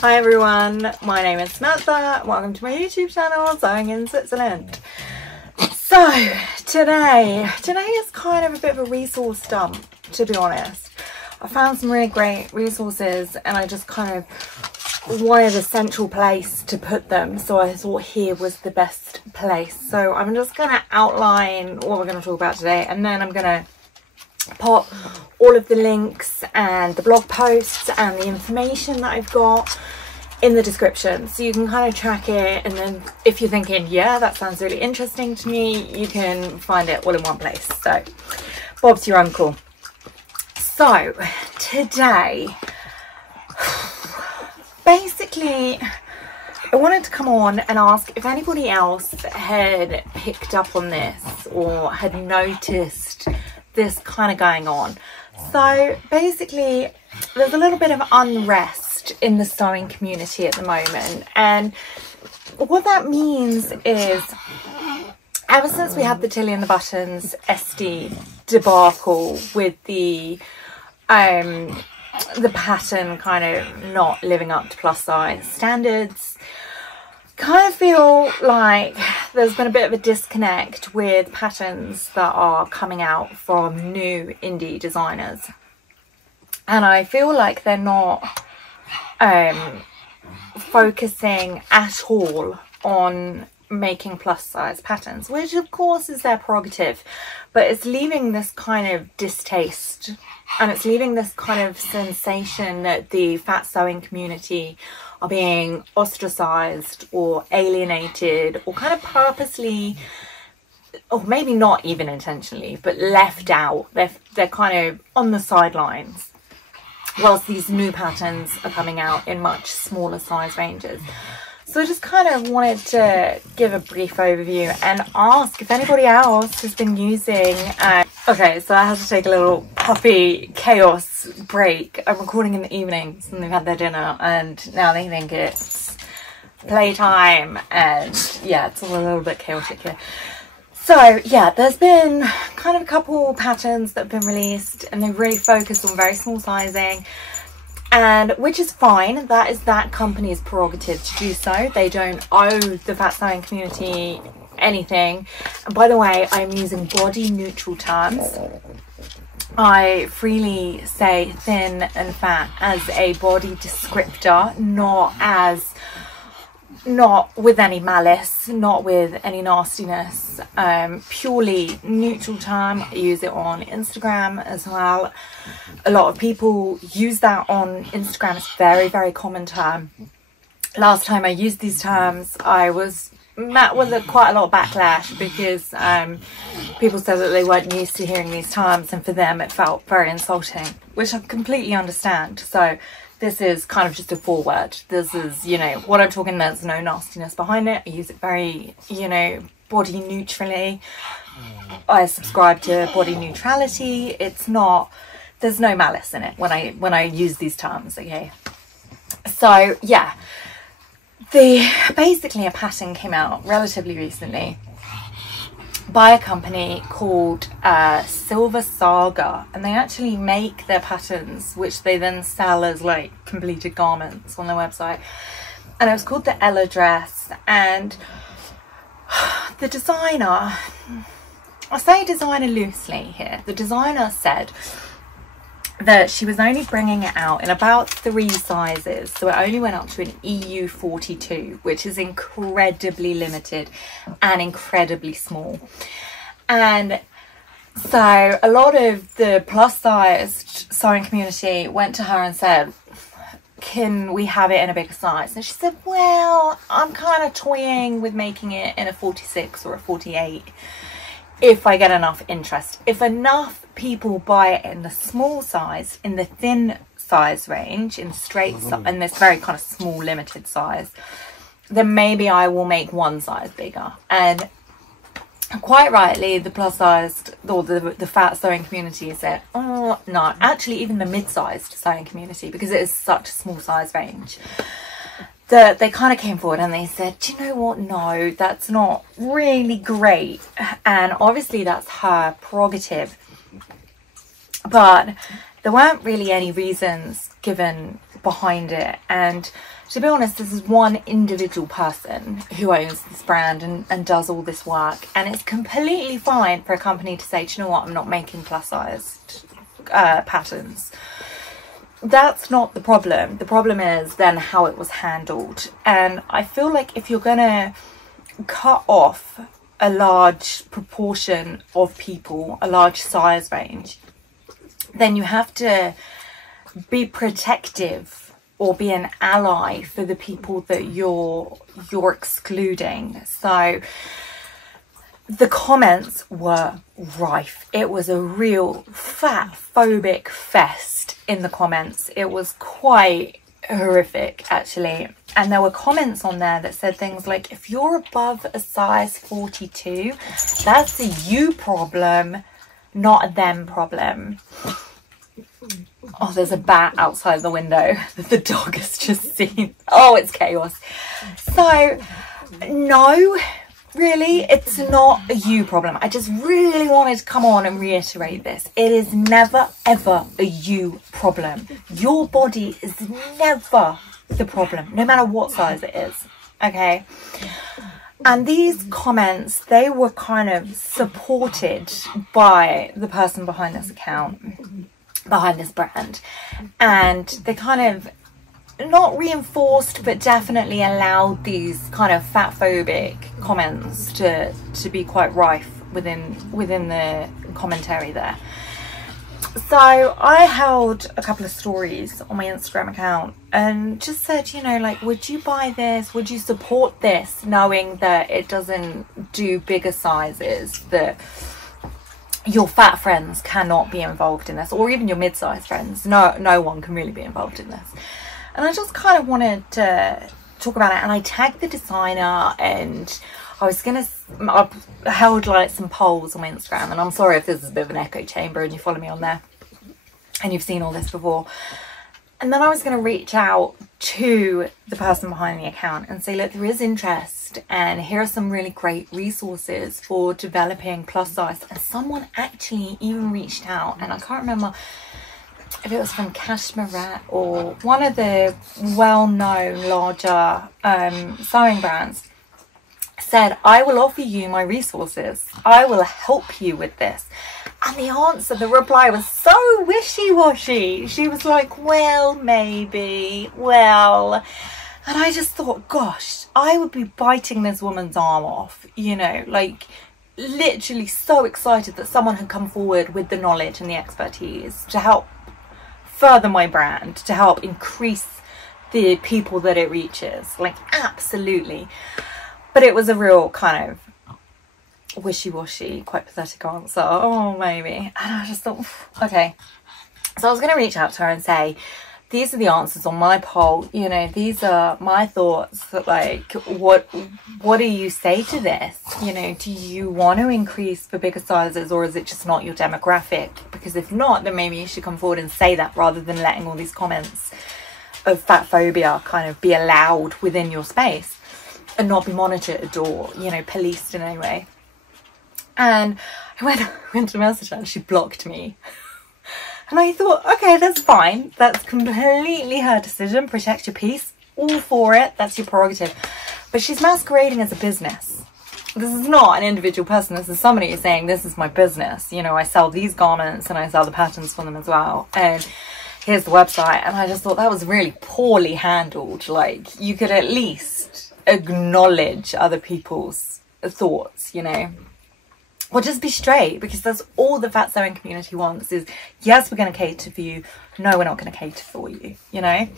Hi everyone, my name is Samantha. Welcome to my YouTube channel, Sewinginswitzerland. So today is kind of a bit of a resource dump, to be honest. I found some really great resources and I just kind of wanted a central place to put them, so I thought here was the best place. So I'm just going to outline what we're going to talk about today, and then I'm going to pop all of the links and the blog posts and the information that I've got in the description, so you can kind of track it, and then if you're thinking, yeah, that sounds really interesting to me, you can find it all in one place. So Bob's your uncle. So today, basically I wanted to come on and ask if anybody else had picked up on this or had noticed this kind of going on. So basically there's a little bit of unrest in the sewing community at the moment, and what that means is, ever since we had the Tilly and the Buttons SD debacle with the pattern kind of not living up to plus size standards, kind of feel like there's been a bit of a disconnect with patterns that are coming out from new indie designers, and I feel like they're not focusing at all on making plus size patterns, which of course is their prerogative, but it's leaving this kind of distaste, and it's leaving this kind of sensation that the fat sewing community are being ostracized or alienated or kind of purposely, or maybe not even intentionally, but left out. They're kind of on the sidelines whilst these new patterns are coming out in much smaller size ranges. So I just kind of wanted to give a brief overview and ask if anybody else has been using okay, so I had to take a little puppy chaos break. I'm recording in the evenings and they've had their dinner and now they think it's playtime, and yeah, it's all a little bit chaotic here. So yeah, there's been kind of a couple patterns that have been released and they've really focused on very small sizing, and which is fine. That is that company's prerogative to do so. They don't owe the fat sewing community anything. And by the way, I'm using body neutral terms. I freely say thin and fat as a body descriptor, not with any malice, not with any nastiness, purely neutral term. I use it on Instagram as well. A lot of people use that on Instagram. It's a very, very common term. Last time I used these terms, I was met with quite a lot of backlash because people said that they weren't used to hearing these terms, and for them it felt very insulting, which I completely understand. So this is kind of just a foreword. This is, you know, what I'm talking, there's no nastiness behind it. I use it very, you know, body neutrally. I subscribe to body neutrality. It's not, there's no malice in it when I use these terms, okay? So yeah, basically a pattern came out relatively recently by a company called Silver Saga, and they actually make their patterns which they then sell as like completed garments on their website, and it was called the Ella dress. And the designer, I say designer loosely here, the designer said that she was only bringing it out in about 3 sizes, so it only went up to an EU 42, which is incredibly limited and incredibly small. And so a lot of the plus sized sewing community went to her and said, can we have it in a bigger size? And she said, well, I'm kind of toying with making it in a 46 or a 48 if I get enough interest. If enough people buy it in the small size, in the thin size range, in straight in this very kind of small limited size, then maybe I will make one size bigger. And quite rightly, the plus sized or the fat sewing community said, oh no, actually even the mid-sized sewing community, because it is such a small size range, that they kind of came forward and they said, do you know what, no, that's not really great. And obviously that's her prerogative, but there weren't really any reasons given behind it. And to be honest, this is one individual person who owns this brand and does all this work, and it's completely fine for a company to say, do you know what, I'm not making plus sized patterns. That's not the problem. The problem is then how it was handled. And I feel like if you're gonna cut off a large proportion of people, a large size range, then you have to be protective or be an ally for the people that you're excluding. So the comments were rife. It was a real fatphobic fest in the comments. It was quite horrific, actually. And there were comments on there that said things like, if you're above a size 42, that's a you problem, not a them problem. Oh, there's a bat outside the window that the dog has just seen. Oh, it's chaos. So, no, really, it's not a you problem. I just really wanted to come on and reiterate this. It is never, ever a you problem. Your body is never the problem, no matter what size it is, okay? And these comments, they were kind of supported by the person behind this account, behind this brand, and they kind of not reinforced but definitely allowed these kind of fatphobic comments to be quite rife within the commentary there. So I held a couple of stories on my Instagram account and just said, you know, like, would you buy this? Would you support this, knowing that it doesn't do bigger sizes, that your fat friends cannot be involved in this, or even your mid-sized friends? No one can really be involved in this. And I just kind of wanted to talk about it, and I tagged the designer, and I held like some polls on my Instagram, and I'm sorry if this is a bit of an echo chamber and you follow me on there and you've seen all this before. And then I was going to reach out to the person behind the account and say, look, there is interest, and here are some really great resources for developing plus size. And someone actually even reached out, and I can't remember if it was from Cashmere or one of the well-known larger sewing brands, said, I will offer you my resources. I will help you with this. And the answer, the reply was so wishy-washy. She was like, well, maybe, well. And I just thought, gosh, I would be biting this woman's arm off, you know, like literally so excited that someone had come forward with the knowledge and the expertise to help further my brand, to help increase the people that it reaches. Like, absolutely. But it was a real kind of wishy-washy, quite pathetic answer. Oh, maybe. And I just thought, okay. So I was going to reach out to her and say, these are the answers on my poll. You know, these are my thoughts. That, like, what do you say to this? You know, do you want to increase for bigger sizes, or is it just not your demographic? Because if not, then maybe you should come forward and say that, rather than letting all these comments of fatphobia kind of be allowed within your space and not be monitored or, you know, policed in any way. And I went to message her and she blocked me. And I thought, okay, that's fine. That's completely her decision. Protect your peace. All for it. That's your prerogative. But she's masquerading as a business. This is not an individual person. This is somebody who's saying, this is my business. You know, I sell these garments and I sell the patterns for them as well. And here's the website. And I just thought that was really poorly handled. Like, you could at least acknowledge other people's thoughts, you know. Or just be straight, because that's all the fat sewing community wants is, yes, we're going to cater for you. No, we're not going to cater for you, you know.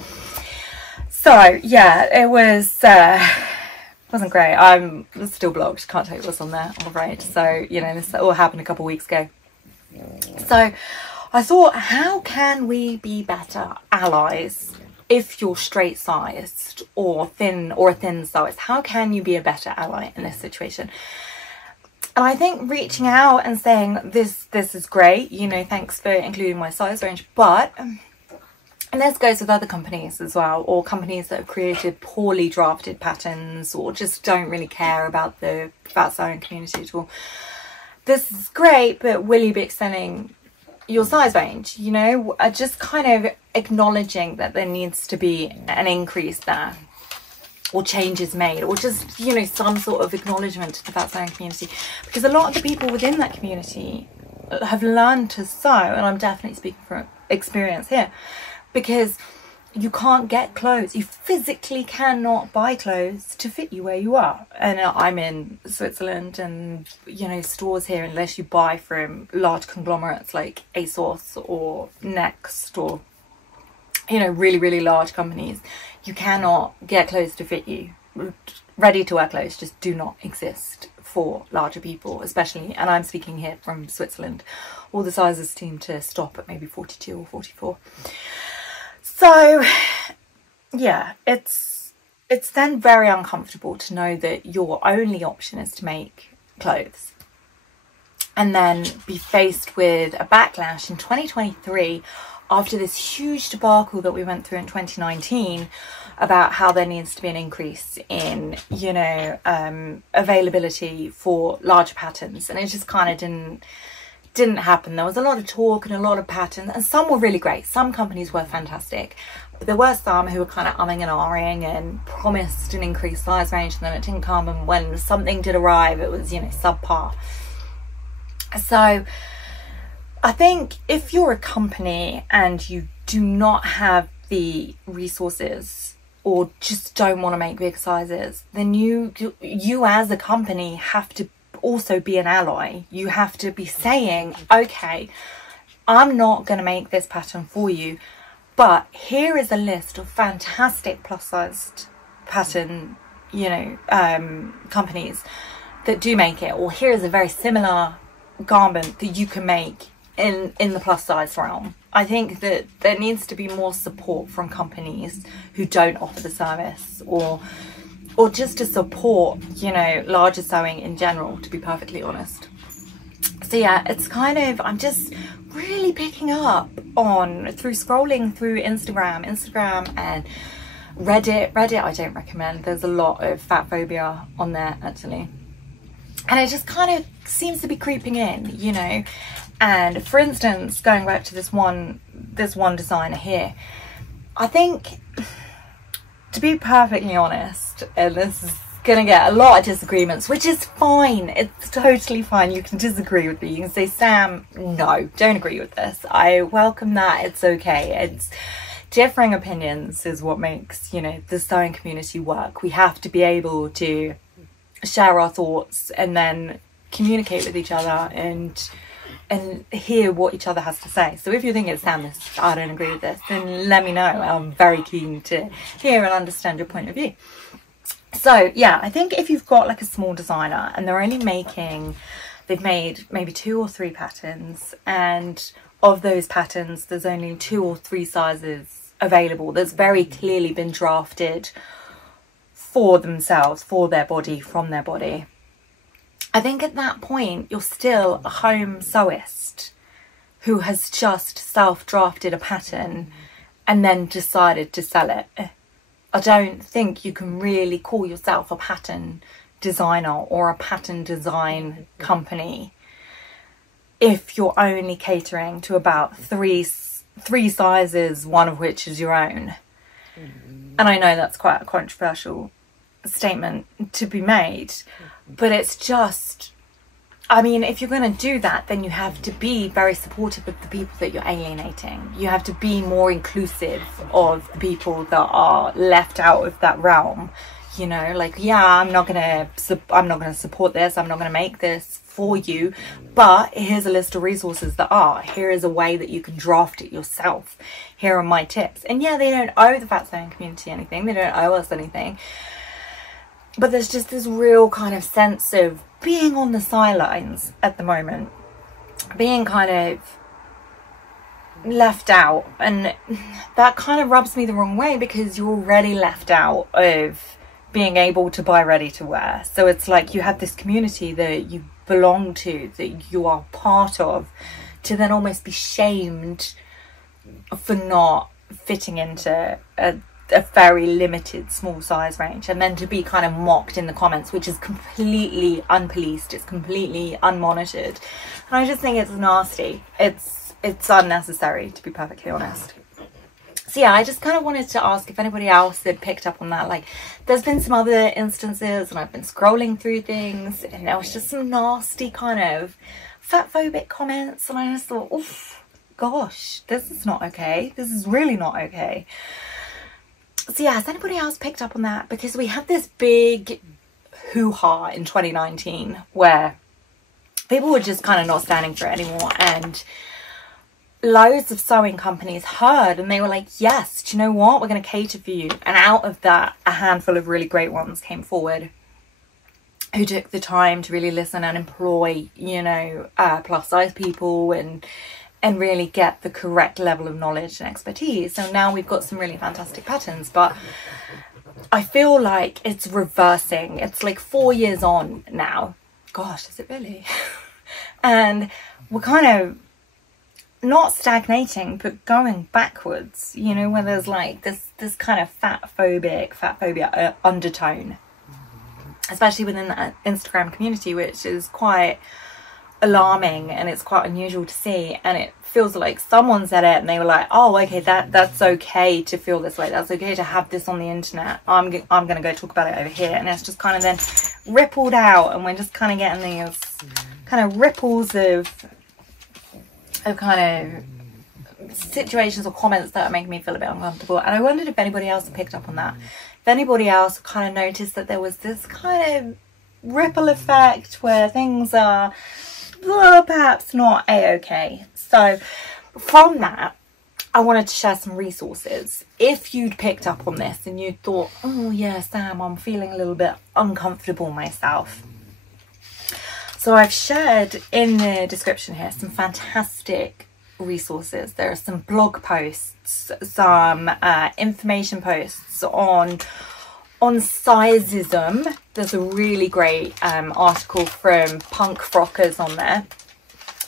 So, yeah, it wasn't great. I'm still blocked. Can't tell you what's on there, I'm afraid. So, you know, this all happened a couple of weeks ago. So I thought, how can we be better allies if you're straight sized or a thin size? How can you be a better ally in this situation? And I think reaching out and saying, this is great, you know, thanks for including my size range, but, and this goes with other companies as well, or companies that have created poorly drafted patterns or just don't really care about the fat sewing community at all. This is great, but will you be extending your size range? You know, just kind of acknowledging that there needs to be an increase there, or changes made, or just, you know, some sort of acknowledgement to the fat sewing community, because a lot of the people within that community have learned to sew, and I'm definitely speaking from experience here, because you can't get clothes. You physically cannot buy clothes to fit you where you are. And I'm in Switzerland, and, you know, stores here, unless you buy from large conglomerates like ASOS or Next, or, you know, really, really large companies, you cannot get clothes to fit you. Ready to wear clothes just do not exist for larger people, especially, and I'm speaking here from Switzerland. All the sizes seem to stop at maybe 42 or 44. So yeah, it's then very uncomfortable to know that your only option is to make clothes, and then be faced with a backlash in 2023 after this huge debacle that we went through in 2019 about how there needs to be an increase in, you know, availability for larger patterns, and it just kind of didn't happen. There was a lot of talk and a lot of patterns, and some were really great. Some companies were fantastic, but there were some who were kind of umming and ahhing and promised an increased size range, and then it didn't come, and when something did arrive, it was, you know, subpar. So I think if you're a company and you do not have the resources, or just don't want to make big sizes, then you as a company have to also be an ally. You have to be saying, okay, I'm not going to make this pattern for you, but here is a list of fantastic plus sized pattern, you know, companies that do make it, or here is a very similar garment that you can make in the plus size realm. I think that there needs to be more support from companies who don't offer the service, or just to support, you know, larger sewing in general, to be perfectly honest. So yeah, it's kind of, I'm just really picking up on, through scrolling through Instagram and Reddit I don't recommend. There's a lot of fatphobia on there actually, and it just kind of seems to be creeping in, you know. And for instance, going back to this one designer here, I think, to be perfectly honest, and this is gonna get a lot of disagreements, which is fine. It's totally fine. You can disagree with me. You can say, Sam, no, don't agree with this. I welcome that. It's okay. It's differing opinions is what makes, you know, the sewing community work. We have to be able to share our thoughts and then communicate with each other and hear what each other has to say. So if you think it's Sam, I don't agree with this, then let me know. I'm very keen to hear and understand your point of view. So yeah, I think if you've got like a small designer and they're only they've made maybe 2 or 3 patterns, and of those patterns there's only 2 or 3 sizes available that's very clearly been drafted for themselves, for their body, from their body, I think at that point you're still a home sewist who has just self-drafted a pattern and then decided to sell it. I don't think you can really call yourself a pattern designer or a pattern design company if you're only catering to about three sizes, one of which is your own. And I know that's quite a controversial statement to be made, but it's just, I mean, if you're going to do that, then you have to be very supportive of the people that you're alienating. You have to be more inclusive of the people that are left out of that realm. You know, like, yeah, I'm not gonna support this, I'm not gonna make this for you, but here's a list of resources that are. Here is a way that you can draft it yourself. Here are my tips. And yeah, they don't owe the fat sewing community anything, they don't owe us anything, but there's just this real kind of sense of being on the sidelines at the moment, being kind of left out, and that kind of rubs me the wrong way because you're already left out of being able to buy ready to wear. So it's like you have this community that you belong to, that you are part of, to then almost be shamed for not fitting into a very limited small size range, and then to be kind of mocked in the comments, which is completely unpoliced, it's completely unmonitored, and I just think it's nasty. It's unnecessary, to be perfectly honest. So yeah, I just kind of wanted to ask if anybody else had picked up on that. Like, there's been some other instances and I've been scrolling through things and there was just some nasty kind of fatphobic comments, and I just thought, oh gosh, this is not okay. This is really not okay. So yeah, has anybody else picked up on that? Because we had this big hoo-ha in 2019 where people were just kind of not standing for it anymore, and loads of sewing companies heard and they were like, yes, do you know what, we're going to cater for you. And out of that, a handful of really great ones came forward who took the time to really listen and employ, you know, plus size people and really get the correct level of knowledge and expertise. So now we've got some really fantastic patterns, but I feel like it's reversing. It's like 4 years on now. Gosh, is it really? And we're kind of not stagnating, but going backwards, you know, where there's like this kind of fatphobia undertone, especially within the Instagram community, which is quite alarming and it's quite unusual to see. And it feels like someone said it and they were like, oh, okay, that's okay to feel this way, that's okay to have this on the internet, I'm gonna go talk about it over here. And it's just kind of then rippled out, and we're just kind of getting these kind of ripples of kind of situations or comments that are making me feel a bit uncomfortable. And I wondered if anybody else picked up on that, if anybody else kind of noticed that there was this kind of ripple effect where things are, well, perhaps not a-okay. So from that, I wanted to share some resources. If you'd picked up on this and you thought, oh yeah, Sam, I'm feeling a little bit uncomfortable myself. So I've shared in the description here some fantastic resources. There are some blog posts, some information posts on sizeism. There's a really great article from Punk Frockers on there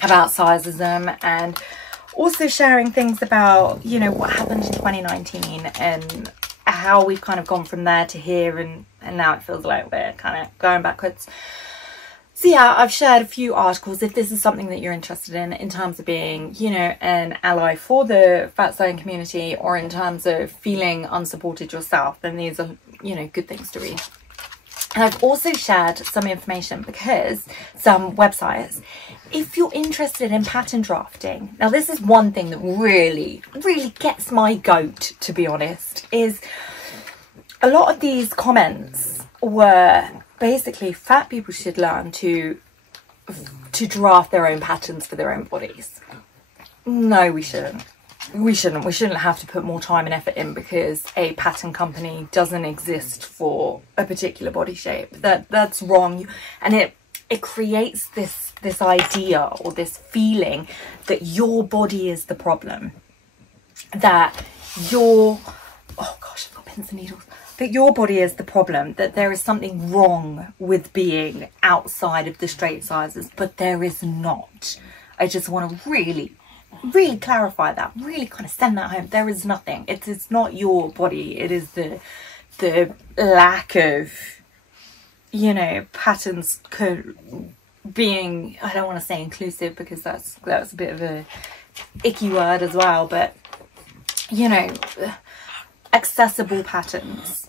about sizeism, and also sharing things about, you know, what happened in 2019 and how we've kind of gone from there to here, and now it feels like we're kind of going backwards. So yeah, I've shared a few articles if this is something that you're interested in terms of being, you know, an ally for the fat sewing community, or in terms of feeling unsupported yourself, then these are, you know, good things to read. And I've also shared some information, because some websites, if you're interested in pattern drafting. Now this is one thing that really gets my goat, to be honest, is a lot of these comments were basically fat people should learn to draft their own patterns for their own bodies. No, we shouldn't. We shouldn't have to put more time and effort in because a pattern company doesn't exist for a particular body shape. That's wrong. And it creates this idea or this feeling that your body is the problem. That oh gosh, I've got pins and needles. That your body is the problem, that there is something wrong with being outside of the straight sizes, but there is not. I just want to really clarify that, really kind of send that home. There is nothing. It's not your body. It is the lack of, you know, patterns being, I don't want to say inclusive because that's a bit of a icky word as well, but, you know, accessible patterns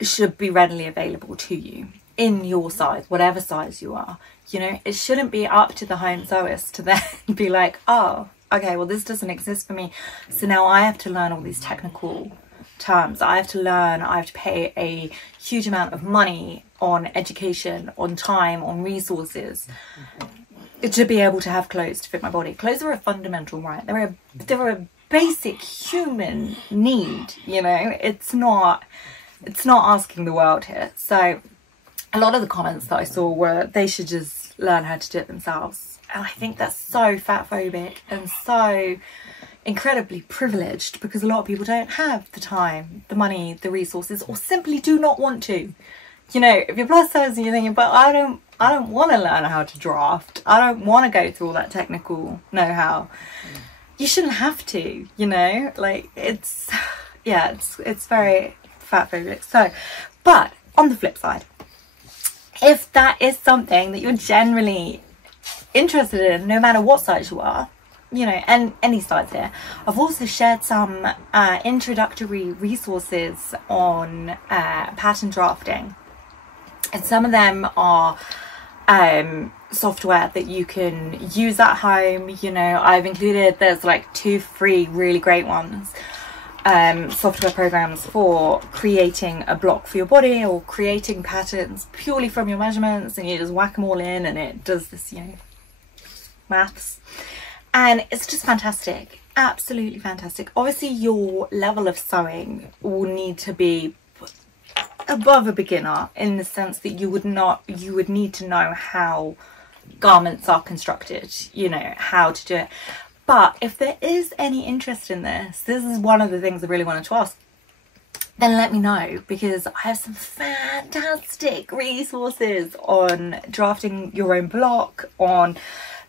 should be readily available to you in your size, whatever size you are. You know, it shouldn't be up to the home sewist to then be like, oh, okay, well, this doesn't exist for me, so now I have to learn all these technical terms. I have to pay a huge amount of money on education, on time, on resources to be able to have clothes to fit my body. Clothes are a fundamental right. They're a basic human need, you know. It's not asking the world here. So a lot of the comments that I saw were they should just learn how to do it themselves. And I think that's so fatphobic and so incredibly privileged, because a lot of people don't have the time, the money, the resources, or simply do not want to. You know, if you're plus size and you're thinking, but I don't want to learn how to draft, I don't want to go through all that technical know-how. You shouldn't have to, you know, like it's very fatphobic. So, but on the flip side, if that is something that you're generally interested in, no matter what size you are, you know, and any size here. I've also shared some introductory resources on pattern drafting, and some of them are software that you can use at home. You know, I've included, there's like 2 free really great ones, software programs for creating a block for your body or creating patterns purely from your measurements, and you just whack them all in and it does this, you know, maths, and it's just fantastic, absolutely fantastic. Obviously your level of sewing will need to be above a beginner, in the sense that you would need to know how garments are constructed, you know, how to do it. But if there is any interest in this is one of the things I really wanted to ask, then let me know, because I have some fantastic resources on drafting your own block, on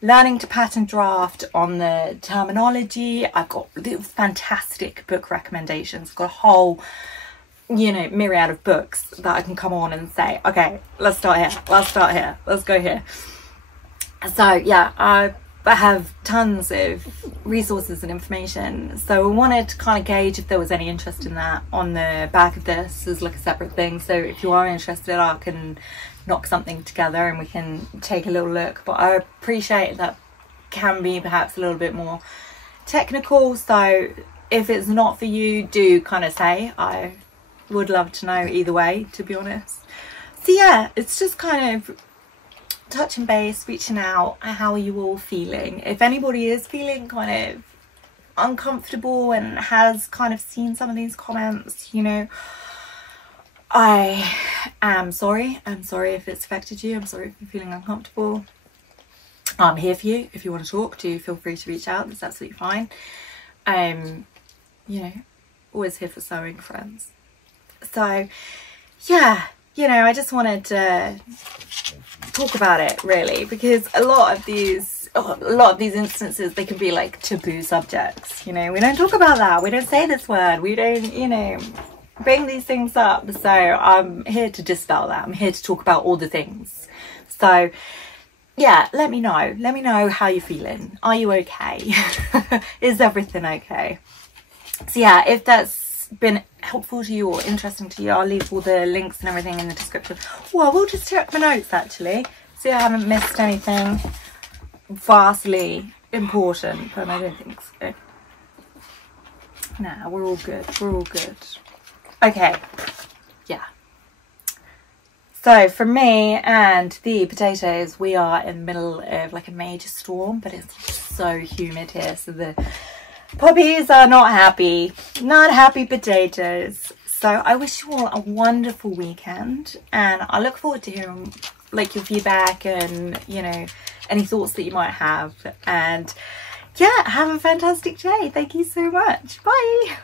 learning to pattern draft, on the terminology. I've got fantastic book recommendations. I've got a whole, you know, myriad of books that I can come on and say, okay, let's start here, let's go here. So yeah, I have tons of resources and information, so I wanted to kind of gauge if there was any interest in that on the back of this as like a separate thing. So if you are interested, I can knock something together and we can take a little look. But I appreciate that can be perhaps a little bit more technical, so if it's not for you, do kind of say. I would love to know either way, to be honest. So yeah, it's just kind of touching base, reaching out. How are you all feeling? If anybody is feeling kind of uncomfortable and has kind of seen some of these comments, you know, I am sorry. I'm sorry if it's affected you. I'm sorry if you're feeling uncomfortable. I'm here for you. If you want to talk, do feel free to reach out. That's absolutely fine. You know, always here for sewing friends. So yeah, you know, I just wanted to talk about it really, because a lot of these instances, they can be like taboo subjects. You know, we don't talk about that, we don't say this word, we don't, you know, bring these things up. So I'm here to dispel that. I'm here to talk about all the things. So yeah, let me know how you're feeling. Are you okay? Is everything okay? So yeah, if that's been helpful to you or interesting to you, I'll leave all the links and everything in the description. Well, we'll just check my notes actually, see I haven't missed anything vastly important, but I don't think so. Nah, we're all good, we're all good. Okay, yeah. So for me and the potatoes, we are in the middle of like a major storm, but it's so humid here, so the puppies are not happy potatoes. So I wish you all a wonderful weekend, and I look forward to hearing like your feedback and, you know, any thoughts that you might have. And yeah, have a fantastic day. Thank you so much. Bye.